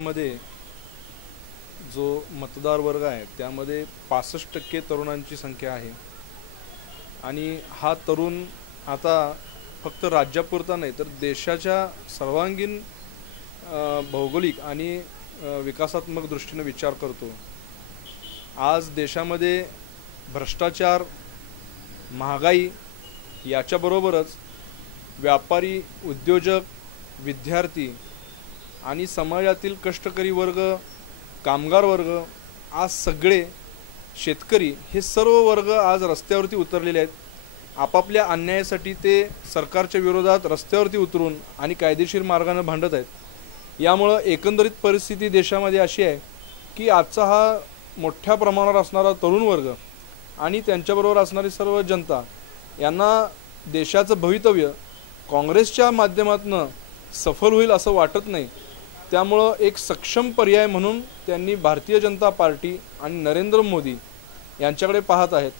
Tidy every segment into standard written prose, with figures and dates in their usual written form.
मध्ये जो मतदार वर्ग आहे त्यामध्ये 65% तरुणांची संख्या आहे आणि हा तरुण आता फक्त राज्यापुरता नाही तर देशाच्या सर्वांगीण भौगोलिक आणि विकासात्मक दृष्टीने विचार करतो। आज देशामध्ये भ्रष्टाचार, महागाई याच्याबरोबरच व्यापारी, उद्योजक, विद्यार्थी आणि समाजातील कष्टकरी वर्ग, कामगार वर्ग, आज सगळे शेतकरी हे सर्व वर्ग आज रस्त्यावरती उतरलेले आहेत। आपापल्या अन्यायासाठी ते सरकारच्या विरोधात रस्त्यावरती उतरून आणि कायदेशीर मार्गाने भांडत आहेत। यामुळे एकंदरीत परिस्थिती देशामध्ये अशी आहे की आजचा हा मोठ्या प्रमाणावर असणारा तरुण वर्ग आणि त्यांच्याबरोबर असणारी सर्व जनता यांना देशाचं भवितव्य काँग्रेसच्या माध्यमातून सफल होईल असं वाटत नाही। त्यामुळे एक सक्षम पर्याय म्हणून त्यांनी भारतीय जनता पार्टी आणि नरेंद्र मोदी यांच्याकडे पाहत आहेत।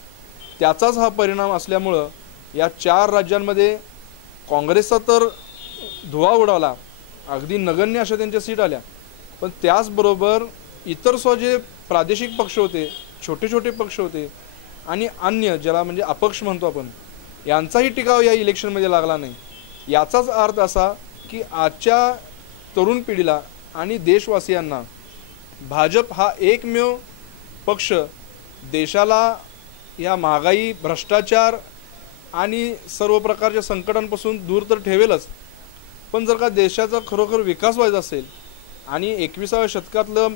त्याचाच हा परिणाम असल्यामुळे या 4 राज्यांमध्ये काँग्रेसचा तर धुवा उडाला, अगदी नगण्य अशा त्यांच्या सीट आल्या, पण त्याचबरोबर इतर जे प्रादेशिक पक्ष होते, छोटे छोटे पक्ष होते आणि अन्य ज्याला म्हणजे अपक्ष म्हणतो आपण, यांचाही टिकाव या इलेक्शनमध्ये लागला नाही। याचाच अर्थ असा की आजच्या तरुण पिढीला आणि देशवासियांना भाजप हा एकमेव पक्ष देशाला या महागाई, भ्रष्टाचार आणि सर्व प्रकारच्या संकटांपासून दूर तर ठेवेलच, पण जर का देशाचा खरोखर विकास व्हायचा असेल आणि 21व्या शतकातलं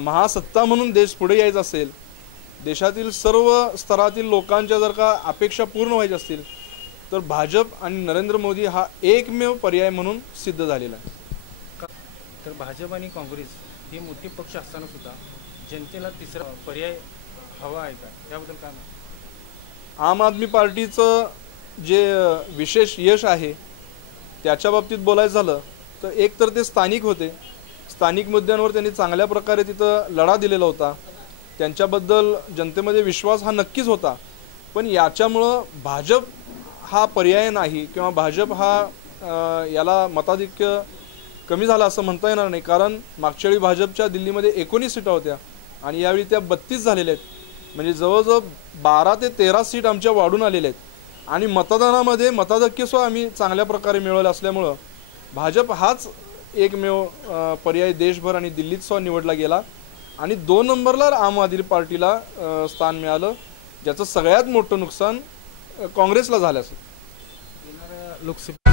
महासत्ता म्हणून देश पुढे यायचा असेल, देशातील सर्व स्तरातील लोकांच्या जर का अपेक्षा पूर्ण व्हायच्या असतील तर भाजप आणि नरेंद्र मोदी हा एकमेव पर्याय म्हणून सिद्ध झालेला आहे। तर भाजप आणि काँग्रेस हे मोठे पक्ष असताना सुद्धा जनतेला तिसरा पर्याय हवा आहे का, याबद्दल काय म्हणतात? आम आदमी पार्टीचं जे विशेष यश आहे त्याच्या बाबतीत बोलायचं झालं तर एक तर ते स्थानिक होते, स्थानिक मुद्द्यांवर त्यांनी चांगल्या प्रकारे तिथं लढा दिलेला होता, त्यांच्याबद्दल जनतेमध्ये विश्वास हा नक्कीच होता। पण याच्यामुळं भाजप हा पर्याय नाही किंवा भाजप हा याला मताधिक्य कमी झाला असं म्हणता येणार नाही, कारण मागच्या वेळी भाजपच्या दिल्लीमध्ये 19 सीटा होत्या आणि यावेळी त्या 32 झालेल्या आहेत, म्हणजे जवळजवळ 12 ते 13 सीट आमच्या वाढून आलेल्या आहेत आणि मतदानामध्ये मताधिक्यसुद्धा आम्ही चांगल्या प्रकारे मिळवलं असल्यामुळं भाजप हाच एकमेव पर्याय देशभर आणि दिल्लीत सुद्धा निवडला गेला आणि 2 नंबरला आम आदमी पार्टीला स्थान मिळालं, ज्याचं सगळ्यात मोठं नुकसान काँग्रेसला झालं असेल। लोकसभा